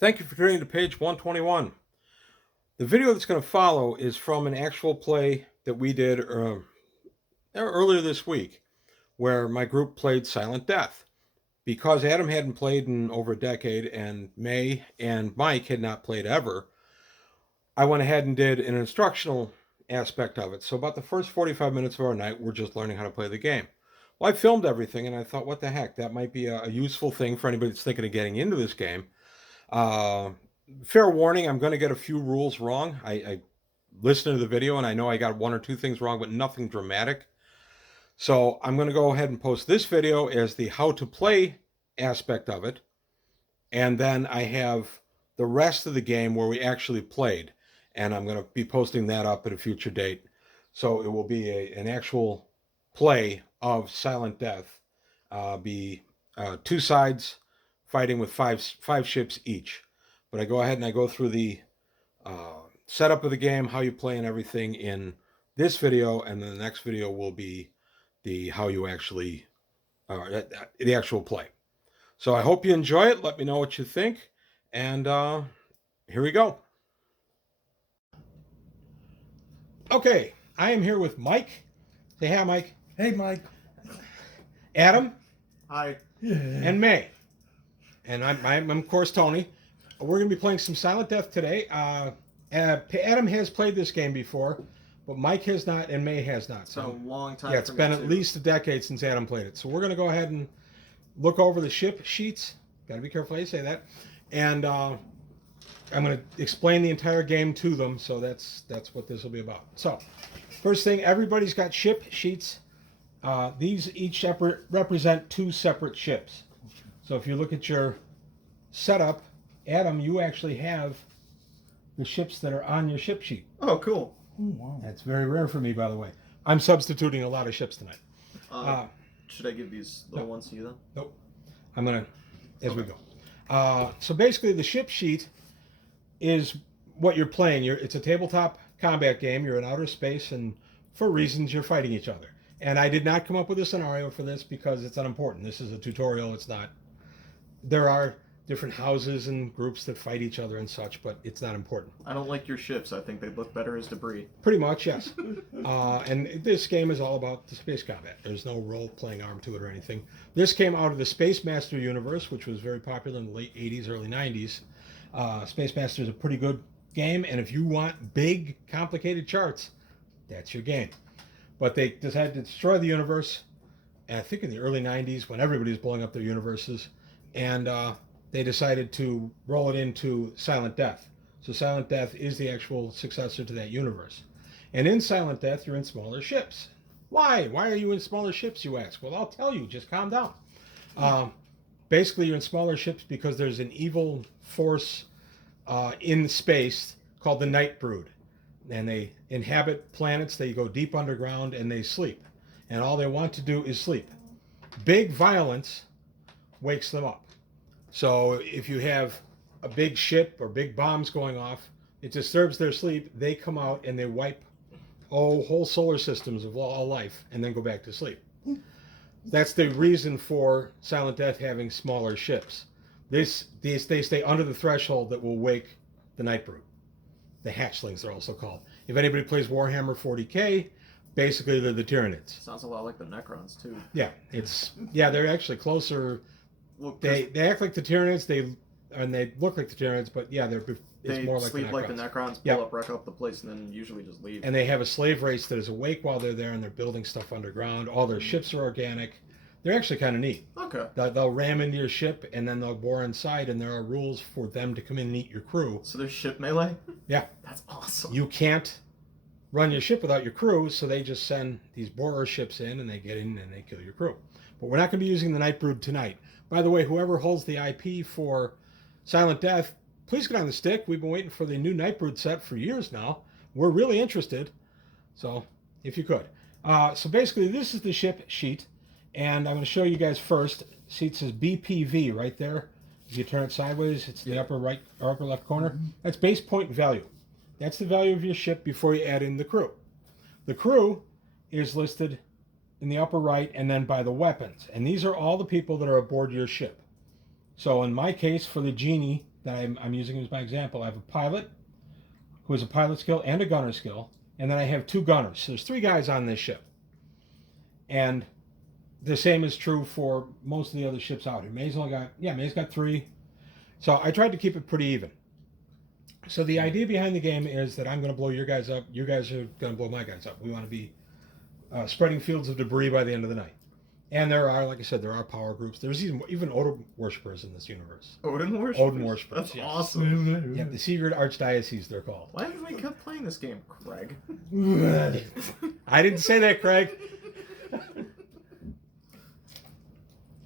Thank you for turning to page 121. The video that's going to follow is from an actual play that we did earlier this week, where my group played Silent Death. Because Adam hadn't played in over a decade and May and Mike had not played ever, I went ahead and did an instructional aspect of it. So about the first 45 minutes of our night, we're just learning how to play the game. Well, I filmed everything and I thought, what the heck, that might be a useful thing for anybody that's thinking of getting into this game. Uh, Fair warning, I'm going to get a few rules wrong. I listened to the video and I know I got one or two things wrong, but nothing dramatic. So I'm going to go ahead and post this video as the how to play aspect of it. And then I have the rest of the game where we actually played. And I'm going to be posting that up at a future date. So it will be an actual play of Silent Death. Be two sides fighting with five ships each. But I go ahead and I go through the setup of the game, how you play and everything in this video, and then the next video will be the how you actually the actual play. So I hope you enjoy it. Let me know what you think, and here we go. Okay, I am here with Mike. Say hi, Mike. Hey, Mike. Adam. Hi. And May. And I'm of course Tony. We're going to be playing some Silent Death today. Adam has played this game before, but Mike has not and May has not. It's been a long time. Yeah, it's been at least a decade since Adam played it. So we're going to go ahead and look over the ship sheets. Got to be careful how you say that. And I'm going to explain the entire game to them. So that's what this will be about. So first thing, everybody's got ship sheets. These each represent two separate ships. So if you look at your setup, Adam, you actually have the ships that are on your ship sheet. Oh, cool. Oh, wow. That's very rare for me, by the way. I'm substituting a lot of ships tonight. Should I give these little ones to you then? Nope. I'm going to, as we go. So basically, the ship sheet is what you're playing. It's a tabletop combat game. You're in outer space, and for reasons, you're fighting each other. And I did not come up with a scenario for this because it's unimportant. This is a tutorial. It's not. There are different houses and groups that fight each other and such, but it's not important. I don't like your ships. I think they'd look better as debris. Pretty much, yes. And this game is all about the space combat. There's no role-playing arm to it or anything. This came out of the Space Master universe, which was very popular in the late 80s, early 90s. Space Master is a pretty good game, and if you want big, complicated charts, that's your game. But they decided to destroy the universe, I think in the early 90s, when everybody was blowing up their universes, and they decided to roll it into Silent Death. So Silent Death is the actual successor to that universe. And in Silent Death, you're in smaller ships. Why? Why are you in smaller ships, you ask? Well, I'll tell you. Just calm down. Basically, you're in smaller ships because there's an evil force in space called the Night Brood. And they inhabit planets. They go deep underground and they sleep. And all they want to do is sleep. Big violence wakes them up. So if you have a big ship or big bombs going off, it disturbs their sleep. They come out and they wipe whole solar systems of all life and then go back to sleep. That's the reason for Silent Death having smaller ships. They stay under the threshold that will wake the Night Brood. The hatchlings, they're also called. If anybody plays Warhammer 40K, basically they're the Tyranids. Sounds a lot like the Necrons too. Yeah, they're actually closer. Well, they act like the Tyranids, they look like the Tyranids, but yeah, it's more like the Necrons. They sleep like the Necrons, wreck up the place, and then usually just leave. And they have a slave race that is awake while they're there, and they're building stuff underground. All their ships are organic. They're actually kind of neat. Okay. They'll ram into your ship, and then they'll bore inside, and there are rules for them to come in and eat your crew. So there's ship melee? Yeah. That's awesome. You can't run your ship without your crew, so they just send these borer ships in, and they get in, and they kill your crew. But we're not going to be using the Night Brood tonight. By the way, whoever holds the IP for Silent Death, please get on the stick. We've been waiting for the new Night Brood set for years now. We're really interested, so if you could. So basically, this is the ship sheet. And I'm going to show you guys first. See, it says BPV right there. If you turn it sideways, it's the upper right or upper left corner. Mm-hmm. That's base point value. That's the value of your ship before you add in the crew. The crew is listed in the upper right and then by the weapons. And these are all the people that are aboard your ship. So in my case, for the Genie, that I'm using as my example. I have a pilot who has a pilot skill and a gunner skill, and then I have 2 gunners. So there's 3 guys on this ship. And the same is true for most of the other ships out here. May's got 3. So I tried to keep it pretty even. So the idea behind the game is that I'm going to blow your guys up. You guys are going to blow my guys up. We want to be spreading fields of debris by the end of the night. And there are, like I said, there are power groups. There's even Odin worshippers in this universe. Odin worshippers? Odin worshippers. That's yes. awesome. Yeah, the secret archdiocese, they're called. Why haven't we kept playing this game, Craig? I didn't say that, Craig.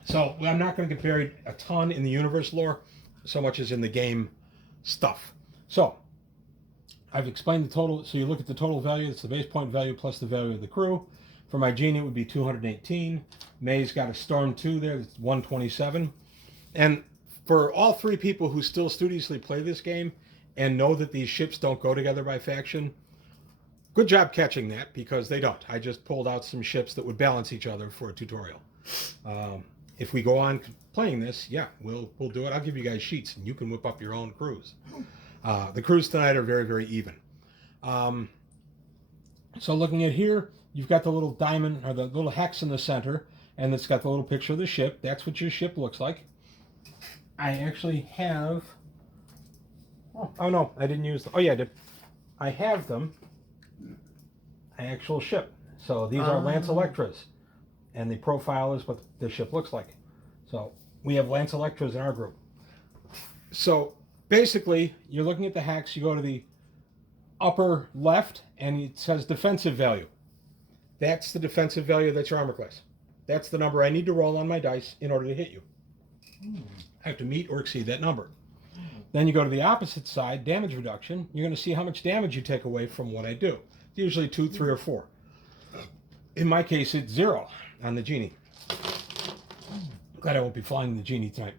So I'm not going to get buried a ton in the universe lore, so much as in the game stuff. So I've explained the total. So you look at the total value. It's the base point value plus the value of the crew. For my genie, it would be 218. May's got a Storm 2 there. That's 127. And for all 3 people who still studiously play this game and know that these ships don't go together by faction, good job catching that, because they don't. I just pulled out some ships that would balance each other for a tutorial. If we go on playing this, yeah, we'll do it. I'll give you guys sheets, and you can whip up your own crews. The crews tonight are very, very even. So looking at here, you've got the little diamond, or the little hex in the center, and it's got the little picture of the ship. That's what your ship looks like. I actually have... Oh no, I didn't use them. Oh yeah, I did. I have them. An actual ship. So these are Lance Electras. And the profile is what the ship looks like. So we have Lance Electras in our group. So basically, you're looking at the hex. You go to the upper left, and it says defensive value. That's the defensive value. That's your armor class. That's the number I need to roll on my dice in order to hit you. I have to meet or exceed that number. Then you go to the opposite side, damage reduction. You're going to see how much damage you take away from what I do. It's usually 2, 3, or 4. In my case, it's 0 on the genie. Glad I won't be flying the genie tonight.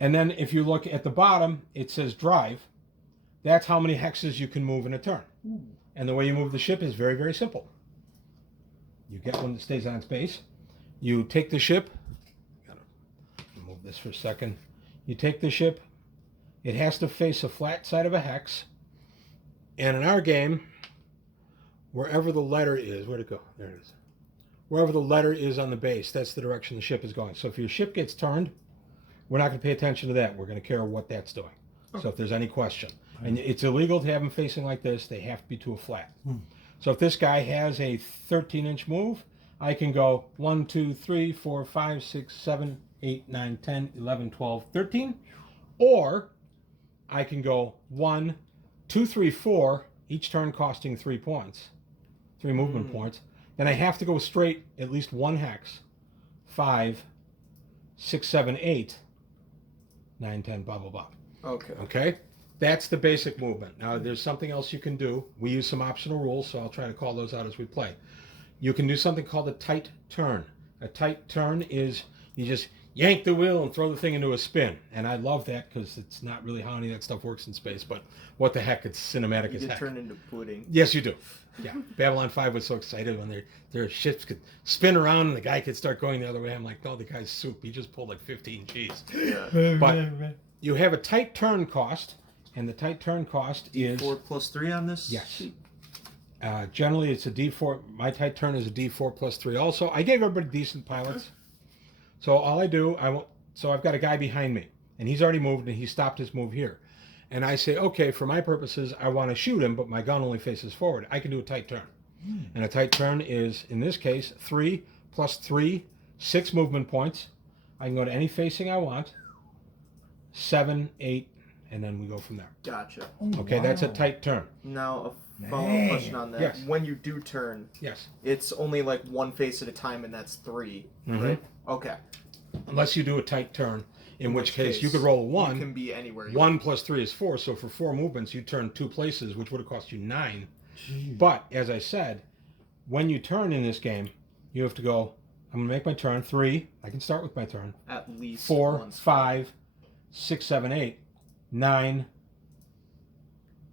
And then if you look at the bottom, it says drive. That's how many hexes you can move in a turn. And the way you move the ship is very, very simple. You get one that stays on its base. You take the ship. Gotta move this for a second. You take the ship. It has to face a flat side of a hex. And in our game, wherever the letter is, where'd it go? There it is. Wherever the letter is on the base, that's the direction the ship is going. So if your ship gets turned, we're not going to pay attention to that. We're going to care what that's doing. So if there's any question. And it's illegal to have them facing like this. They have to be to a flat. So if this guy has a 13-inch move, I can go 1, 2, 3, 4, 5, 6, 7, 8, 9, 10, 11, 12, 13. Or I can go 1, 2, 3, 4, each turn costing 3 points. 3 movement points. Then I have to go straight at least 1 hex. 5, 6, 7, 8, 9, 10, blah, blah, blah. Okay? That's the basic movement. Now, there's something else you can do. We use some optional rules, so I'll try to call those out as we play. You can do something called a tight turn. A tight turn is you just yank the wheel and throw the thing into a spin. And I love that because it's not really how any of that stuff works in space, but what the heck, it's cinematic as heck. You get turned into pudding. Yes, you do. Yeah. Babylon 5 was so excited when their ships could spin around and the guy could start going the other way. I'm like, oh, the guy's soup. He just pulled like 15 G's. Yeah. But you have a tight turn cost, and the tight turn cost is... 4 plus 3 on this? Yes. Generally, it's a D4. My tight turn is a D4 plus 3 also. I gave everybody decent pilots. So all I do, so I've got a guy behind me, and he's already moved, and he stopped his move here. And I say, okay, for my purposes, I want to shoot him, but my gun only faces forward. I can do a tight turn. And a tight turn is, in this case, 3 plus 3, 6 movement points. I can go to any facing I want. 7, 8, and then we go from there. Gotcha. Okay, that's a tight turn. Now, a follow-up question on that. Yes. When you do turn, Yes. it's only like 1 face at a time, and that's 3, right? Okay. Unless you do a tight turn, in which case you could roll a 1. You can be anywhere. 1 plus 3 is 4, so for 4 movements, you turn 2 places, which would have cost you 9. But, as I said, when you turn in this game, you have to go, I'm going to make my turn, 3, I can start with my turn, At least 4, once. 5, 6, 7, 8, 9,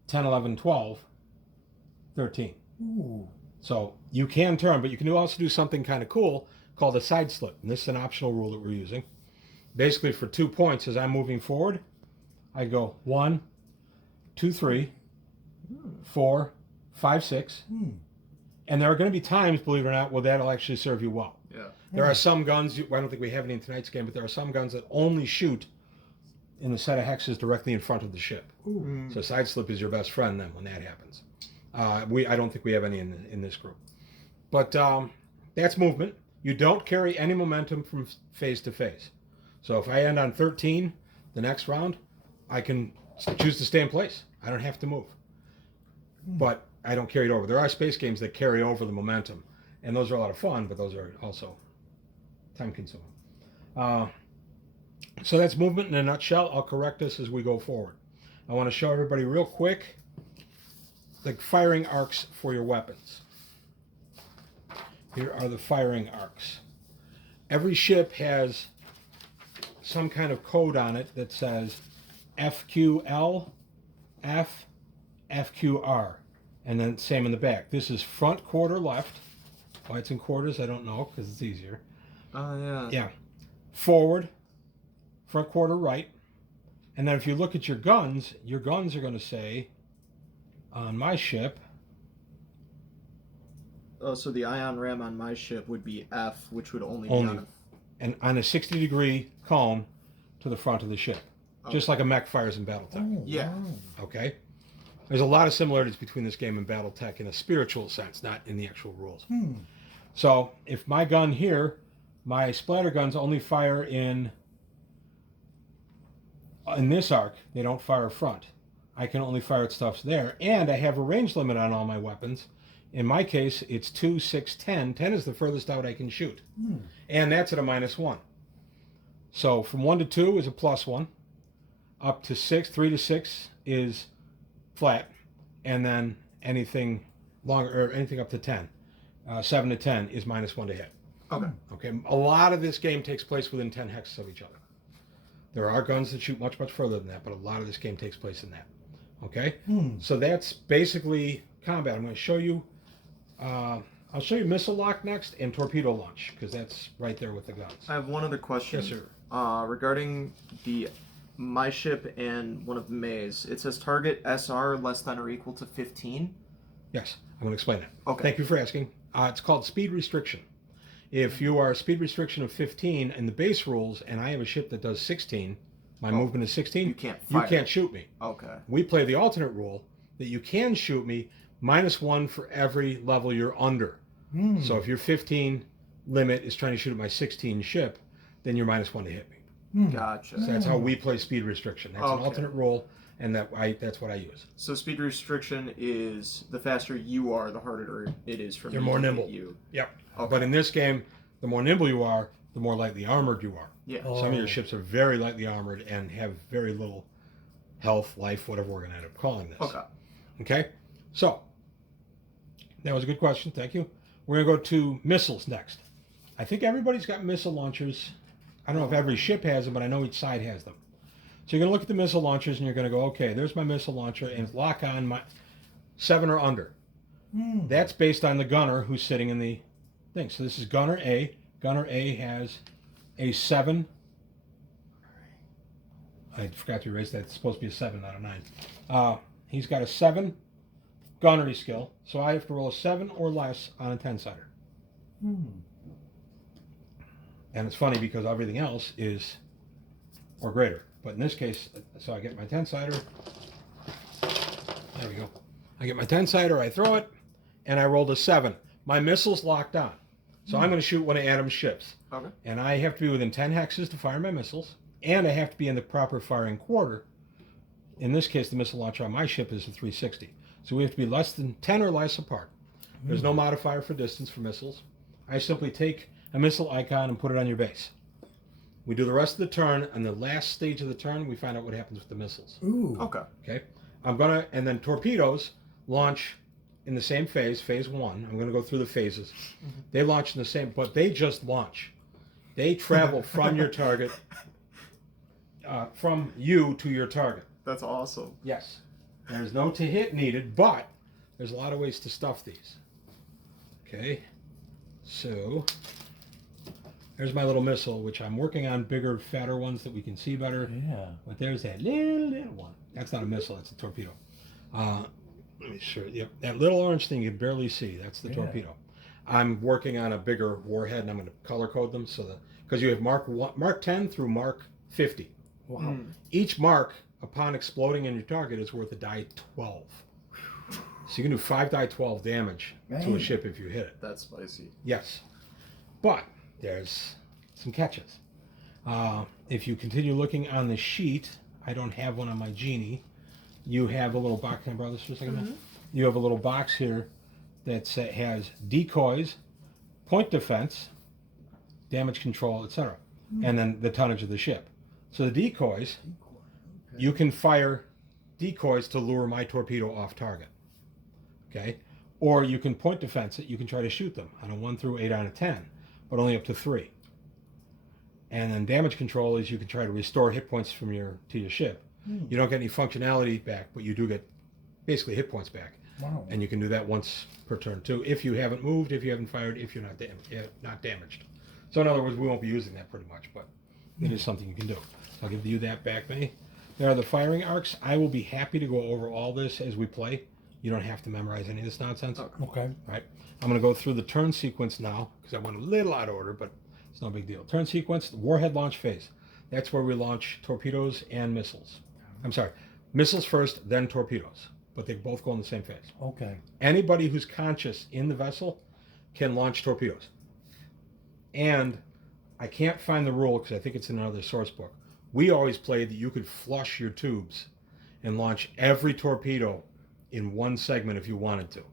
10, 11, 12, 13. So you can turn, but you can also do something kind of cool called a side slip. And this is an optional rule that we're using. Basically, for 2 points, as I'm moving forward, I go 1, 2, 3, 4, 5, 6. And there are going to be times, believe it or not, where that'll actually serve you well. Yeah. There are some guns, I don't think we have any in tonight's game, but there are some guns that only shoot in the set of hexes directly in front of the ship. So side slip is your best friend then when that happens. I don't think we have any in this group. But that's movement. You don't carry any momentum from phase to phase. So if I end on 13 the next round, I can choose to stay in place. I don't have to move. But I don't carry it over. There are space games that carry over the momentum, and those are a lot of fun, but those are also time-consuming. So that's movement in a nutshell. I'll correct this as we go forward. I want to show everybody real quick the firing arcs for your weapons. Here are the firing arcs. Every ship has some kind of code on it that says FQL, F, FQR, and then same in the back. This is front quarter left. Why it's in quarters, I don't know, because it's easier. Oh, yeah. Yeah. Forward, front quarter right. And then if you look at your guns are going to say, on my ship... Oh, so the ion ram on my ship would be F, which would only be on and on a 60-degree cone to the front of the ship. Okay. Just like a mech fires in Battletech. Yeah. Okay? There's a lot of similarities between this game and Battletech in a spiritual sense, not in the actual rules. So if my gun here, my splatter guns only fire in this arc, they don't fire front. I can only fire at stuffs there. And I have a range limit on all my weapons. In my case, it's 2, 6, 10. 10 is the furthest out I can shoot. And that's at a -1. So from 1 to 2 is a +1. Up to 6, 3 to 6 is flat. And then anything longer, or anything up to 10. 7 to 10 is -1 to hit. Okay. A lot of this game takes place within 10 hexes of each other. There are guns that shoot much, much further than that, but a lot of this game takes place in that. Okay? So that's basically combat. I'm going to show you, I'll show you missile lock next and torpedo launch, because that's right there with the guns. I have one other question. Yes, sir. Regarding my ship and one of the Mays, it says target SR less than or equal to 15. Yes, I'm going to explain it. Okay. Thank you for asking. It's called speed restriction. If you are a speed restriction of 15 in the base rules, and I have a ship that does 16, my movement is 16, You can't fire. you can't shoot me. Okay. We play the alternate rule that you can shoot me -1 for every level you're under. So if your 15 limit is trying to shoot at my 16 ship, then you're -1 to hit me. Gotcha. So that's how we play speed restriction. That's an Okay. alternate rule, and that's what I use. So speed restriction is the faster you are, the harder it is for You're me more to hit nimble. you. Yep. Okay. But in this game, the more nimble you are, the more lightly armored you are. Yeah. Some of your ships are very lightly armored and have very little health, life, whatever we're going to end up calling this. Okay. Okay? So, that was a good question. Thank you. We're going to go to missiles next. I think everybody's got missile launchers. I don't know if every ship has them, but I know each side has them. So you're going to look at the missile launchers and you're going to go, okay, there's my missile launcher, and it's lock on my 7 or under. That's based on the gunner who's sitting in the thing. So this is gunner A. Gunner A has a 7. I forgot to erase that. It's supposed to be a 7, not a 9. He's got a 7 gunnery skill, so I have to roll a 7 or less on a 10-sider. And it's funny because everything else is or greater. But in this case, so I get my 10-sider. There we go. I get my 10-sider, I throw it, and I rolled a 7. My missile's locked on. So I'm going to shoot one of Adam's ships. Okay. And I have to be within 10 hexes to fire my missiles, and I have to be in the proper firing quarter. In this case, the missile launcher on my ship is a 360. So we have to be less than 10 or less apart. There's no modifier for distance for missiles. I simply take a missile icon and put it on your base. We do the rest of the turn. On the last stage of the turn, we find out what happens with the missiles. Okay. Okay? And then torpedoes launch in the same phase 1. I'm going to go through the phases. They launch in the same, but they just launch. They travel from your target, from you to your target. That's awesome. Yes. There's no to hit needed, but there's a lot of ways to stuff these. Okay. So There's my little missile, which I'm working on bigger, fatter ones that we can see better. Yeah. But there's that little one. That's not a missile, that's a torpedo. Let me show you. Yep, that little orange thing you can barely see, that's the Yeah. torpedo. I'm working on a bigger warhead, and I'm going to color code them because you have Mark 10 through Mark 50. Wow. Each mark, upon exploding in your target, is worth a die 12. So you can do 5 die 12 damage to a Man. ship if you hit it. That's spicy. Yes. But there's some catches. If you continue looking on the sheet, I don't have one on my Genie. You have a little box. Can I borrow this for a second? Mm-hmm. You have a little box here that has decoys, point defense, damage control, etc., and then the tonnage of the ship. So the decoys, you can fire decoys to lure my torpedo off target. Okay? Or you can point defense it. You can try to shoot them on a 1 through 8 out of 10, but only up to 3. And then damage control is you can try to restore hit points to your ship. You don't get any functionality back, but you do get basically hit points back. Wow. And you can do that once per turn too, if you haven't moved, if you haven't fired, if you're not damaged. So in other words, we won't be using that pretty much, but it is something you can do. So I'll give you that back, Benny. There are the firing arcs. I will be happy to go over all this as we play. You don't have to memorize any of this nonsense. Okay. All right. I'm going to go through the turn sequence now because I went a little out of order, but it's no big deal. Turn sequence, the warhead launch phase. That's where we launch torpedoes and missiles. I'm sorry, missiles first, then torpedoes, but they both go in the same phase. Okay. Anybody who's conscious in the vessel can launch torpedoes. And I can't find the rule because I think it's in another source book. We always played that you could flush your tubes and launch every torpedo in one segment if you wanted to.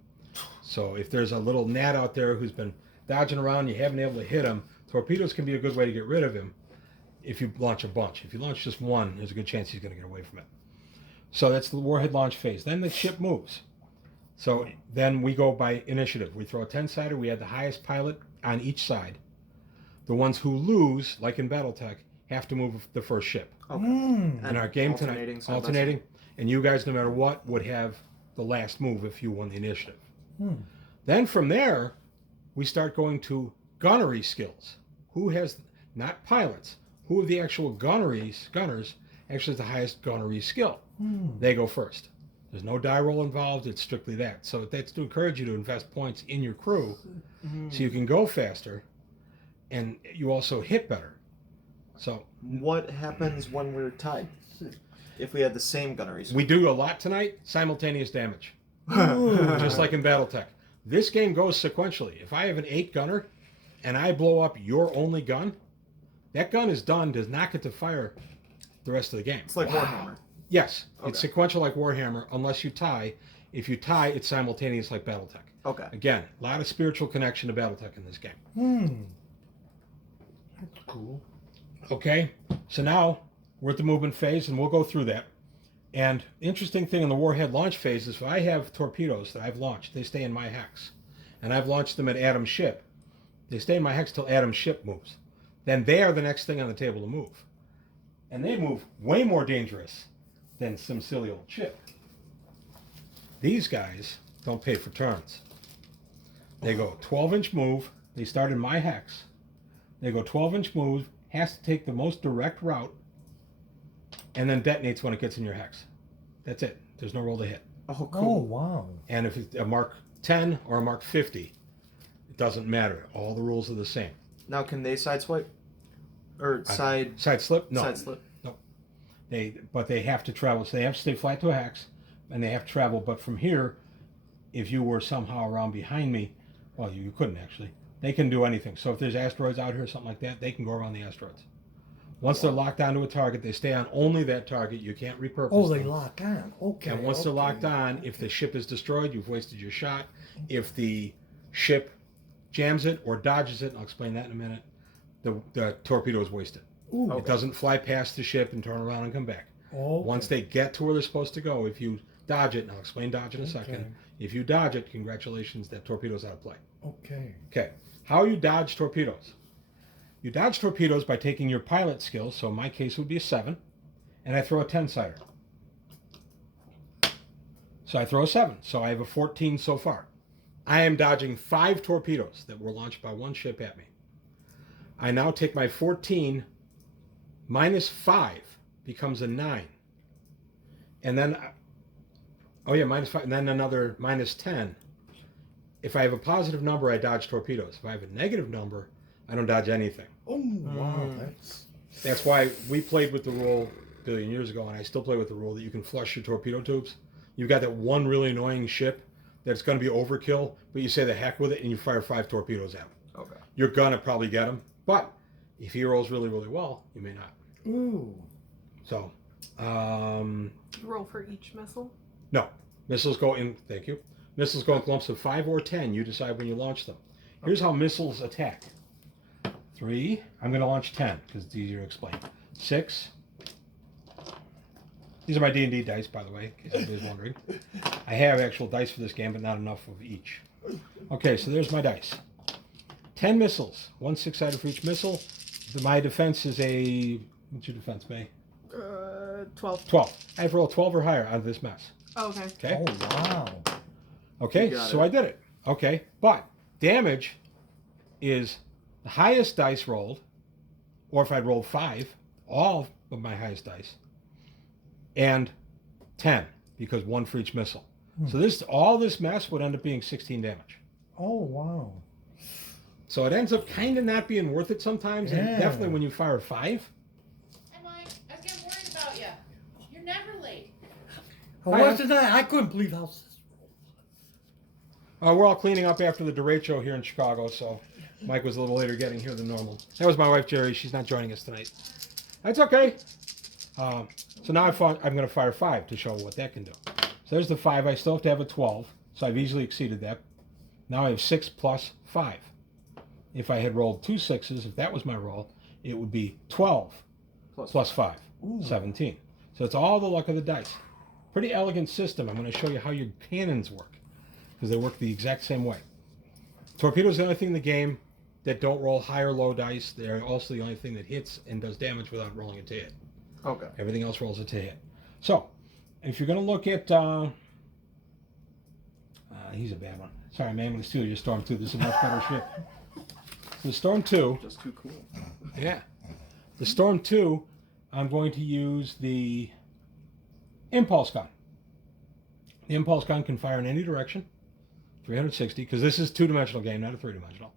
So if there's a little gnat out there who's been dodging around, you haven't been able to hit him, torpedoes can be a good way to get rid of him if you launch a bunch. If you launch just one, there's a good chance he's going to get away from it. So that's the warhead launch phase. Then the ship moves. So then we go by initiative. We throw a 10-sider. We have the highest pilot on each side. The ones who lose, like in Battletech, have to move the first ship. Okay. And our game alternating tonight, side by alternating, and you guys, no matter what, would have the last move if you won the initiative. Then from there, we start going to gunnery skills. Who has, not pilots, who of the actual gunners actually has the highest gunnery skill? They go first. There's no die roll involved. It's strictly that. So that's to encourage you to invest points in your crew so you can go faster and you also hit better. So What happens when we're tied? If we had the same gunnery we do a lot tonight, simultaneous damage. Just like in Battletech. This game goes sequentially. If I have an 8 gunner and I blow up your only gun, that gun is done, does not get to fire the rest of the game. It's like Warhammer. Yes, Okay. it's sequential like Warhammer, unless you tie. If you tie, it's simultaneous like Battletech. Okay. Again, a lot of spiritual connection to Battletech in this game. That's cool. Okay, so now we're at the movement phase, and we'll go through that. And interesting thing in the warhead launch phase is if I have torpedoes that I've launched, they stay in my hex. And I've launched them at Adam's ship. They stay in my hex till Adam's ship moves. Then they are the next thing on the table to move. And they move way more dangerous than some silly old ship. These guys don't pay for turns. They go 12-inch move. They start in my hex. They go 12-inch move, has to take the most direct route, and then detonates when it gets in your hex. That's it. There's no roll to hit. Oh, Oh, cool. wow. And if it's a Mark 10 or a Mark 50, it doesn't matter. All the rules are the same. Now, can they sideswipe? Or side Side slip? No. side slip? But they have to travel. So they have to stay flat to a hex, and they have to travel. But from here, if you were somehow around behind me, well, you couldn't actually. They can do anything. So if there's asteroids out here, something like that, they can go around the asteroids. Once they're locked onto a target, they stay on only that target. You can't repurpose Oh, they them. lock on. Okay. And once they're locked okay. on, if the ship is destroyed, you've wasted your shot. If the ship jams it or dodges it, and I'll explain that in a minute, the torpedo is wasted. Ooh. It doesn't fly past the ship and turn around and come back. Oh, Once they get to where they're supposed to go, if you dodge it, and I'll explain dodge in a second. Okay. If you dodge it, congratulations, that torpedo's out of play. Okay. Okay, how you dodge torpedoes? You dodge torpedoes by taking your pilot skills, so in my case would be a 7, and I throw a 10-sider. So I throw a 7, so I have a 14 so far. I am dodging 5 torpedoes that were launched by one ship at me. I now take my 14 minus 5 becomes a 9. And then, oh yeah, minus 5, and then another minus 10. If I have a positive number, I dodge torpedoes. If I have a negative number, I don't dodge anything. Oh, wow. That's why we played with the rule a billion years ago, and I still play with the rule that you can flush your torpedo tubes. You've got that one really annoying ship that's going to be overkill, but you say the heck with it, and you fire 5 torpedoes at him. Okay. You're going to probably get him, but if he rolls really, really well, you may not. Ooh. So, Roll for each missile. no. Missiles go in, thank you. Missiles go in clumps of 5 or 10. You decide when you launch them. Here's how missiles attack. 3, I'm going to launch 10 because it's easier to explain. 6. These are my D&D dice, by the way, in case anybody's wondering. I have actual dice for this game, but not enough of each. Okay, so there's my dice. 10 missiles, 1 6-sided for each missile. My defense is a, what's your defense, May? 12. 12. I have to roll 12 or higher out of this mess. Oh, okay. Okay? Oh, wow. Okay, You got so it. I did it. Okay, but damage is the highest dice rolled, or if I'd rolled 5, all of my highest dice, and 10, because 1 for each missile. So all this mess would end up being 16 damage. Oh, wow. So it ends up kind of not being worth it sometimes, and Yeah. definitely when you fire 5. Hey, Mike, I was getting worried about you. You're never late. Wasn't that? I couldn't believe how. We're all cleaning up after the derecho here in Chicago, so Mike was a little later getting here than normal. That was my wife, Jerry. She's not joining us tonight. That's okay. So now I'm going to fire 5 to show what that can do. So there's the 5. I still have to have a 12, so I've easily exceeded that. Now I have 6 plus 5. If I had rolled 2 6s, if that was my roll, it would be 12 plus 5, Ooh. 17. So it's all the luck of the dice. Pretty elegant system. I'm going to show you how your cannons work, because they work the exact same way. Torpedoes are the only thing in the game that don't roll high or low dice. They're also the only thing that hits and does damage without rolling it to hit. Okay. Everything else rolls it to hit. So, if you're going to look at... he's a bad one. Sorry, man, I'm going to steal your Storm 2. This is a much better ship. The Storm 2... Just too cool. Yeah. The Storm 2, I'm going to use the Impulse Gun. The Impulse Gun can fire in any direction, 360, because this is a 2-dimensional game, not a 3-dimensional.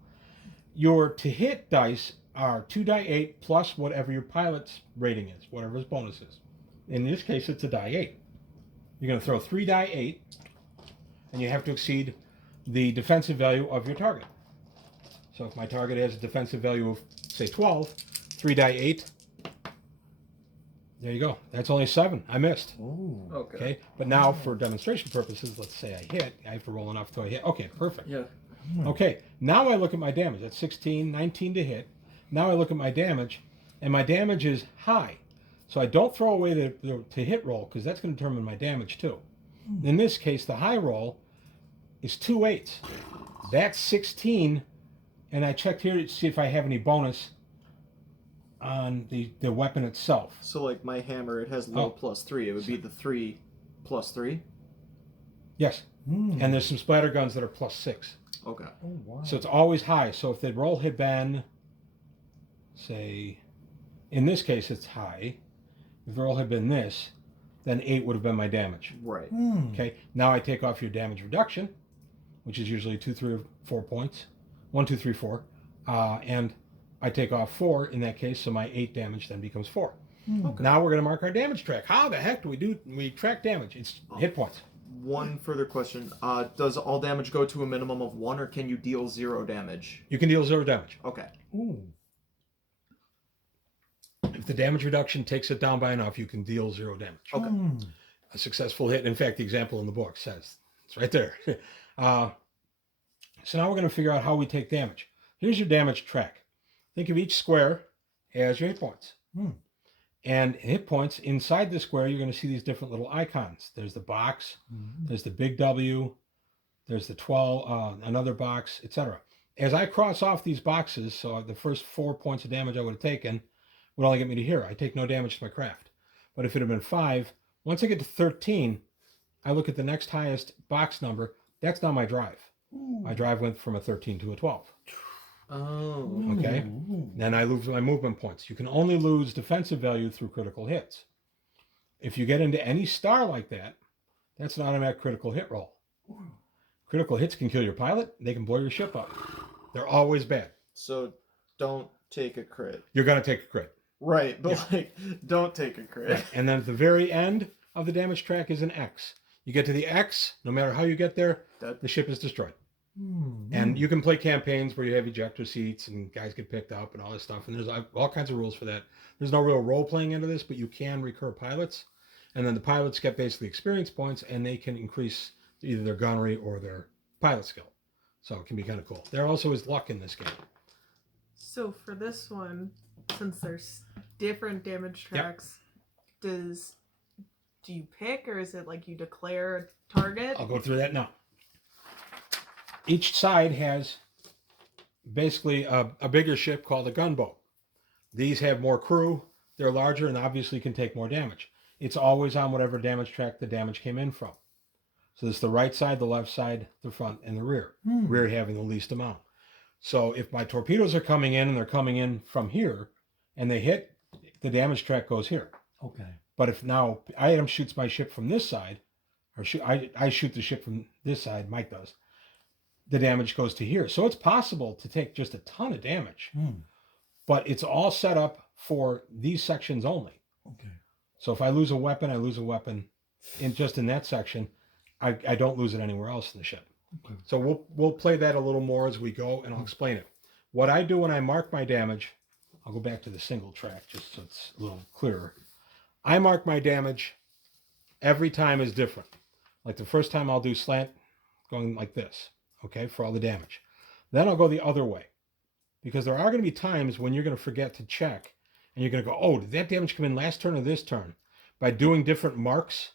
Your to-hit dice are 2 die 8 plus whatever your pilot's rating is, whatever his bonus is. In this case, it's a die 8. You're going to throw 3 die 8, and you have to exceed the defensive value of your target. So if my target has a defensive value of, say, 12, 3 die 8, there you go. That's only 7. I missed. Ooh. Okay. Okay, but now for demonstration purposes, let's say I hit. I have to roll enough to hit. Okay, perfect. Yeah. Okay, now I look at my damage. That's 16, 19 to hit. Now I look at my damage, and my damage is high. So I don't throw away the to hit roll, because that's going to determine my damage too. In this case, the high roll is 2 8s. That's 16, and I checked here to see if I have any bonus on the weapon itself. So like my hammer, it has low Oh. +3. It would be the 3 plus 3. Yes, Mm. and there's some splatter guns that are +6. Okay. Oh, wow. So it's always high. So if the roll had been, say, in this case it's high. If the roll had been this, then 8 would have been my damage. Right. Mm. Okay, now I take off your damage reduction, which is usually 2, 3, or 4 points. 1, 2, 3, 4. And I take off 4 in that case, so my 8 damage then becomes 4. Okay. Now we're going to mark our damage track. How the heck do we track damage? It's hit points. One further question. Does all damage go to a minimum of 1, or can you deal 0 damage? You can deal 0 damage. Okay. Ooh. If the damage reduction takes it down by enough, you can deal 0 damage. Okay. Mm. A successful hit. In fact, the example in the book says it's right there. So now we're going to figure out how we take damage. Here's your damage track. Think of each square as your hit points. Hmm. And hit points, inside the square, you're going to see these different little icons. There's the box, Mm. there's the big W, there's the 12, another box, etc. As I cross off these boxes, so the first 4 points of damage I would have taken would only get me to here. I take no damage to my craft. But if it had been 5, once I get to 13, I look at the next highest box number. That's now my drive. Ooh. My drive went from a 13 to a 12. Oh. Okay. Ooh. Then I lose my movement points. You can only lose defensive value through critical hits. If you get into any star like that, that's an automatic critical hit roll. Critical hits can kill your pilot. They can blow your ship up. They're always bad. So don't take a crit. You're going to take a crit. Right, but like, don't take a crit. Right. And then at the very end of the damage track is an X. You get to the X, no matter how you get there, Dead. the ship is destroyed. Mm. And you can play campaigns where you have ejector seats and guys get picked up and all this stuff. And there's all kinds of rules for that. There's no real role playing into this, but you can recur pilots. And then the pilots get basically experience points and they can increase either their gunnery or their pilot skill. So it can be kind of cool. There also is luck in this game. So for this one, since there's different damage Yep. tracks, do you pick, or is it like you declare a target? I'll go through that now. Each side has basically a bigger ship called a gunboat. These have more crew, they're larger, and obviously can take more damage. It's always on whatever damage track the damage came in from. So it's the right side, the left side, the front, and the rear. Rear having the least amount. So if my torpedoes are coming in and they're coming in from here, and they hit, the damage track goes here. Okay. But if now Item shoots my ship from this side, or I shoot the ship from this side, Mike does, the damage goes to here. So it's possible to take just a ton of damage, but it's all set up for these sections only. Okay. So if I lose a weapon, I lose a weapon in that section. I don't lose it anywhere else in the ship. Okay. So we'll play that a little more as we go, and I'll explain it. What I do when I mark my damage, I'll go back to the single track just so it's a little clearer. I mark my damage every time is different. Like the first time I'll do slant going like this, okay, for all the damage. Then I'll go the other way, because there are going to be times when you're going to forget to check and you're going to go, oh, did that damage come in last turn or this turn? By doing different marks,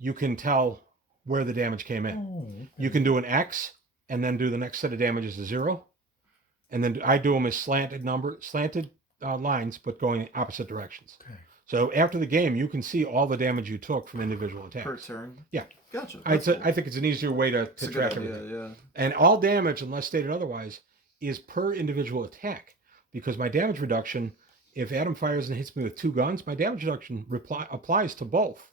you can tell where the damage came in. Oh, okay. You can do an X and then do the next set of damage as a 0. And then I do them as slanted lines, but going opposite directions. Okay. So after the game, you can see all the damage you took from individual attacks. Per turn. Yeah. Gotcha. I That's cool. think it's an easier way to It's a good track idea, everything. yeah. And all damage, unless stated otherwise, is per individual attack. Because my damage reduction, if Adam fires and hits me with 2 guns, my damage reduction applies to both,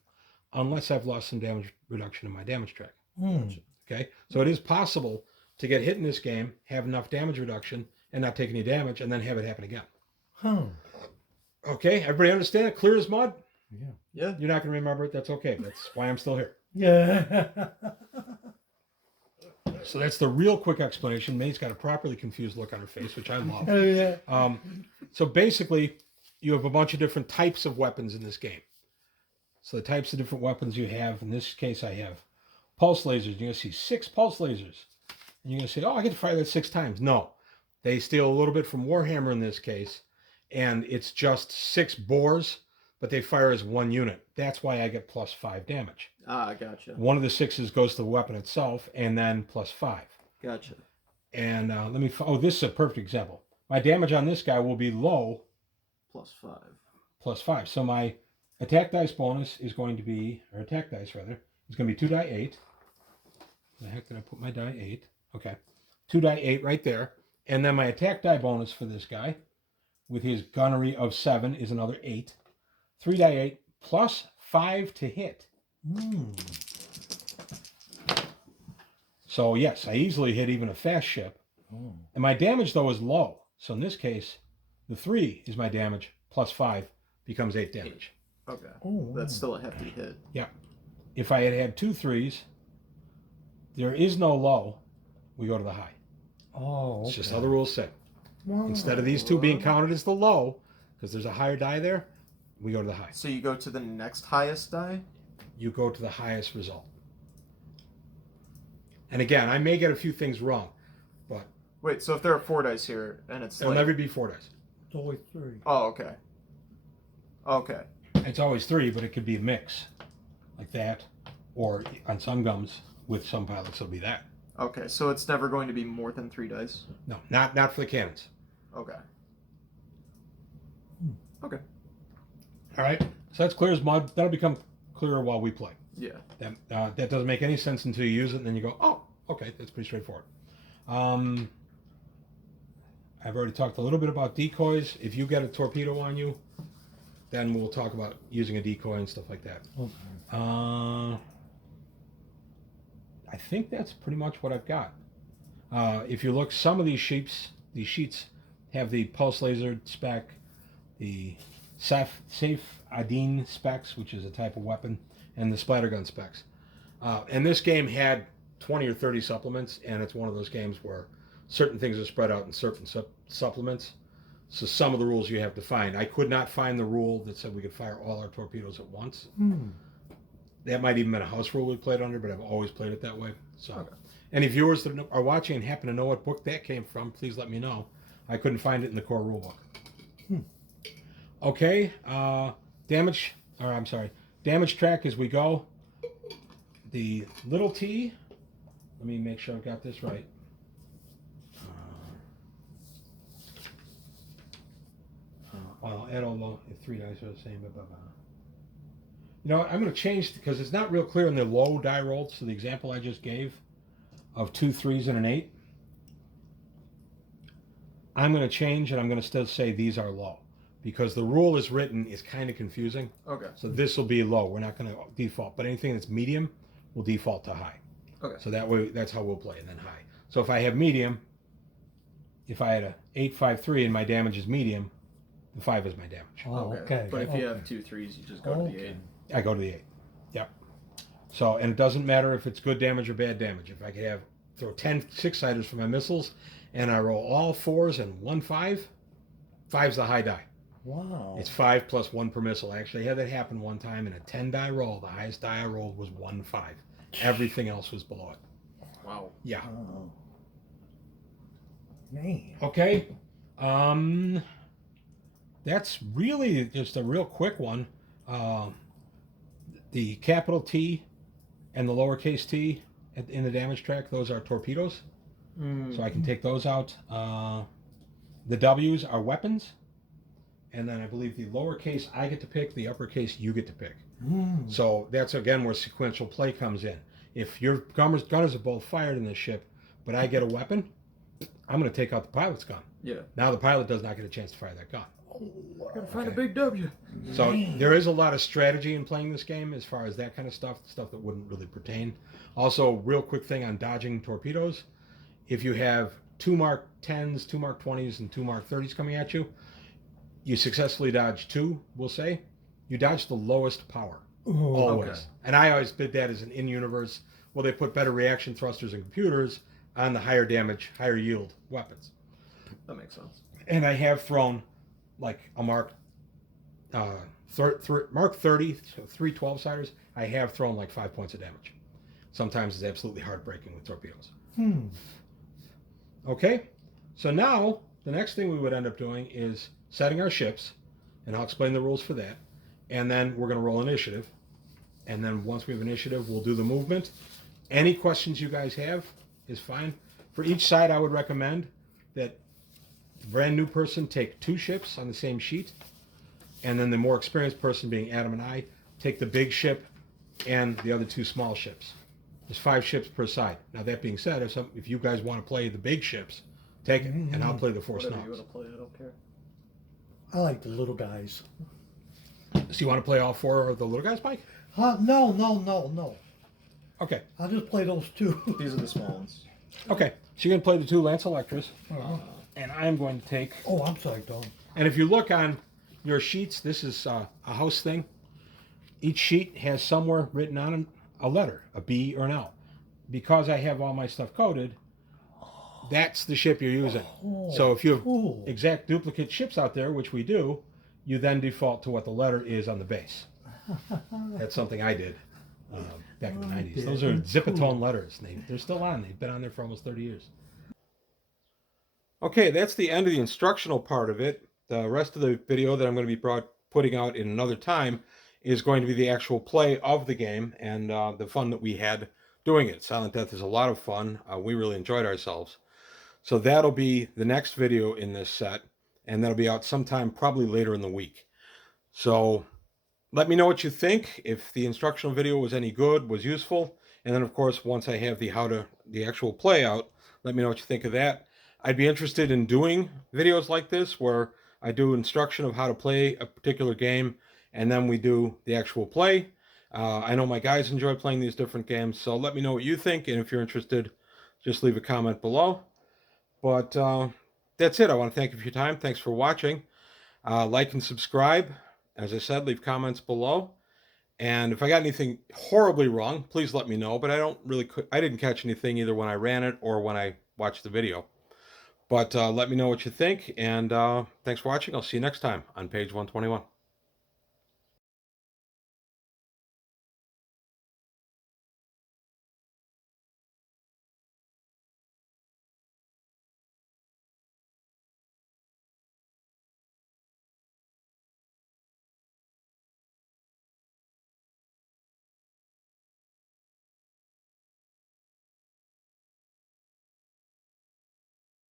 unless I've lost some damage reduction in my damage track. Okay? So it is possible to get hit in this game, have enough damage reduction, and not take any damage, and then have it happen again. Huh. Okay? Everybody understand it? Clear as mud? Yeah. Yeah. You're not going to remember it. That's okay. That's why I'm still here. Yeah. So that's the real quick explanation. May's got a properly confused look on her face, which I love. Oh, yeah. So basically, you have a bunch of different types of weapons in this game. So the types of different weapons you have, in this case, I have pulse lasers. You're going to see 6 pulse lasers. And you're going to say, oh, I get to fire that 6 times. No. They steal a little bit from Warhammer in this case, and it's just 6 bores, but they fire as 1 unit. That's why I get plus 5 damage. Ah, gotcha. One of the 6s goes to the weapon itself, and then plus 5. Gotcha. And this is a perfect example. My damage on this guy will be low, +5. plus 5. So my attack dice bonus is going to be, or attack dice rather, is going to be 2 die 8. Where the heck did I put my die 8? Okay. 2 die 8 right there. And then my attack die bonus for this guy, with his gunnery of 7, is another 8. 3 die 8 plus 5 to hit. So yes, I easily hit even a fast ship. Oh. And my damage, though, is low. So in this case, the 3 is my damage, plus 5 becomes 8 damage. Okay. Oh, That's still a hefty hit. Yeah. If I had 2 3s, there is no low. We go to the high. Oh, okay. It's just how the rules say. Wow. Instead of these 2 being counted as the low, because there's a higher die there, we go to the high. So you go to the next highest die? You go to the highest result. And again, I may get a few things wrong, but Wait, so if there are 4 dice here and it's it'll like... never be 4 dice. It's always 3. Oh, okay. Okay. It's always 3, but it could be a mix like that, or on some gums with some pilots it'll be that. Okay, so it's never going to be more than 3 dice? No, not for the cannons. Okay. All right, so that's clear as mud. That'll become clearer while we play. Yeah. That doesn't make any sense until you use it, and then you go, oh, okay, that's pretty straightforward. I've already talked a little bit about decoys. If you get a torpedo on you, then we'll talk about using a decoy and stuff like that. Okay. I think that's pretty much what I've got. If you look, some of these sheets have the pulse laser spec, the safe Adine specs, which is a type of weapon, and the splatter gun specs. And this game had 20 or 30 supplements, and it's one of those games where certain things are spread out in certain supplements. So some of the rules you have to find. I could not find the rule that said we could fire all our torpedoes at once. That might even been a house rule we played under, but I've always played it that way. So, Okay. any viewers that are watching and happen to know what book that came from, please let me know. I couldn't find it in the core rule book. Okay, damage track as we go. The little T, let me make sure I've got this right. I'll add all the 3 dice are the same. You know what, I'm going to change, because it's not real clear in the low die rolled, so the example I just gave of 2 3s and an 8, I'm going to change, and I'm going to still say these are low, because the rule is written is kind of confusing. Okay. So this will be low. We're not going to default, but anything that's medium will default to high. Okay. So that way, that's how we'll play, and then high. So if I have medium, if I had a 8 5 3 and my damage is medium, the 5 is my damage. Oh, okay. But if you okay. have 2 3s, you just go to the 8. I go to the 8. Yep. So, and it doesn't matter if it's good damage or bad damage. If I could throw 10 6-siders for my missiles, and I roll all 4s and 1 5, 5's the high die. Wow. It's 5 plus 1 per missile. I actually had that happen one time in a 10 die roll. The highest die I rolled was 1 5. Everything else was below it. Wow. Yeah. Oh. Man. Okay. That's really just a real quick one. The capital T and the lowercase t in the damage track, those are torpedoes. So I can take those out. The W's are weapons. And then I believe the lowercase I get to pick, the uppercase you get to pick. So that's again where sequential play comes in. If your gunners are both fired in this ship, but I get a weapon, I'm going to take out the pilot's gun. Yeah. Now the pilot does not get a chance to fire that gun. Gotta find a big W. So there is a lot of strategy in playing this game as far as that kind of stuff that wouldn't really pertain. Also, real quick thing on dodging torpedoes. If you have 2 Mark 10s, 2 Mark 20s, and 2 Mark 30s coming at you, you successfully dodge 2, we'll say. You dodge the lowest power. Always. Okay. And I always did that as an in-universe. Well, they put better reaction thrusters and computers on the higher damage, higher yield weapons. That makes sense. And I have thrown like a Mark Mark 30, so 3 12-siders, I have thrown like 5 points of damage. Sometimes it's absolutely heartbreaking with torpedoes. Okay, so now the next thing we would end up doing is setting our ships, and I'll explain the rules for that. And then we're going to roll initiative. And then once we have initiative, we'll do the movement. Any questions you guys have is fine. For each side, I would recommend that the brand new person take 2 ships on the same sheet. And then the more experienced person, being Adam and I, take the big ship and the other 2 small ships. There's 5 ships per side. Now that being said, if you guys want to play the big ships, take it, and I'll play the 4 Whatever snobs. you want to play, I don't care. I like the little guys. So you want to play all 4 of the little guys, Mike? No. Okay. I'll just play those 2. These are the small ones. Okay. So you're going to play the 2 Lance Electras, Uh-huh. and I'm going to take... Oh, I'm sorry, Tom. And if you look on your sheets, this is a house thing. Each sheet has somewhere written on it a letter, a B or an L. Because I have all my stuff coded, that's the ship you're using. So if you have cool. exact duplicate ships out there, which we do, you then default to what the letter is on the base. That's something I did back in the 90s. Those are Zipatone letters. They're still on. They've been on there for almost 30 years. Okay, that's the end of the instructional part of it. The rest of the video that I'm going to be putting out in another time is going to be the actual play of the game and the fun that we had doing it. Silent Death is a lot of fun. We really enjoyed ourselves. So that'll be the next video in this set, and that'll be out sometime probably later in the week. So let me know what you think, if the instructional video was any good, was useful, and then of course once I have the actual play out, let me know what you think of that. I'd be interested in doing videos like this where I do instruction of how to play a particular game, and then we do the actual play. I know my guys enjoy playing these different games, so let me know what you think, and if you're interested, just leave a comment below. But that's it. I want to thank you for your time. Thanks for watching. Like and subscribe. As I said, leave comments below. And if I got anything horribly wrong, please let me know. But I didn't catch anything either when I ran it or when I watched the video. But let me know what you think. And thanks for watching. I'll see you next time on page 121.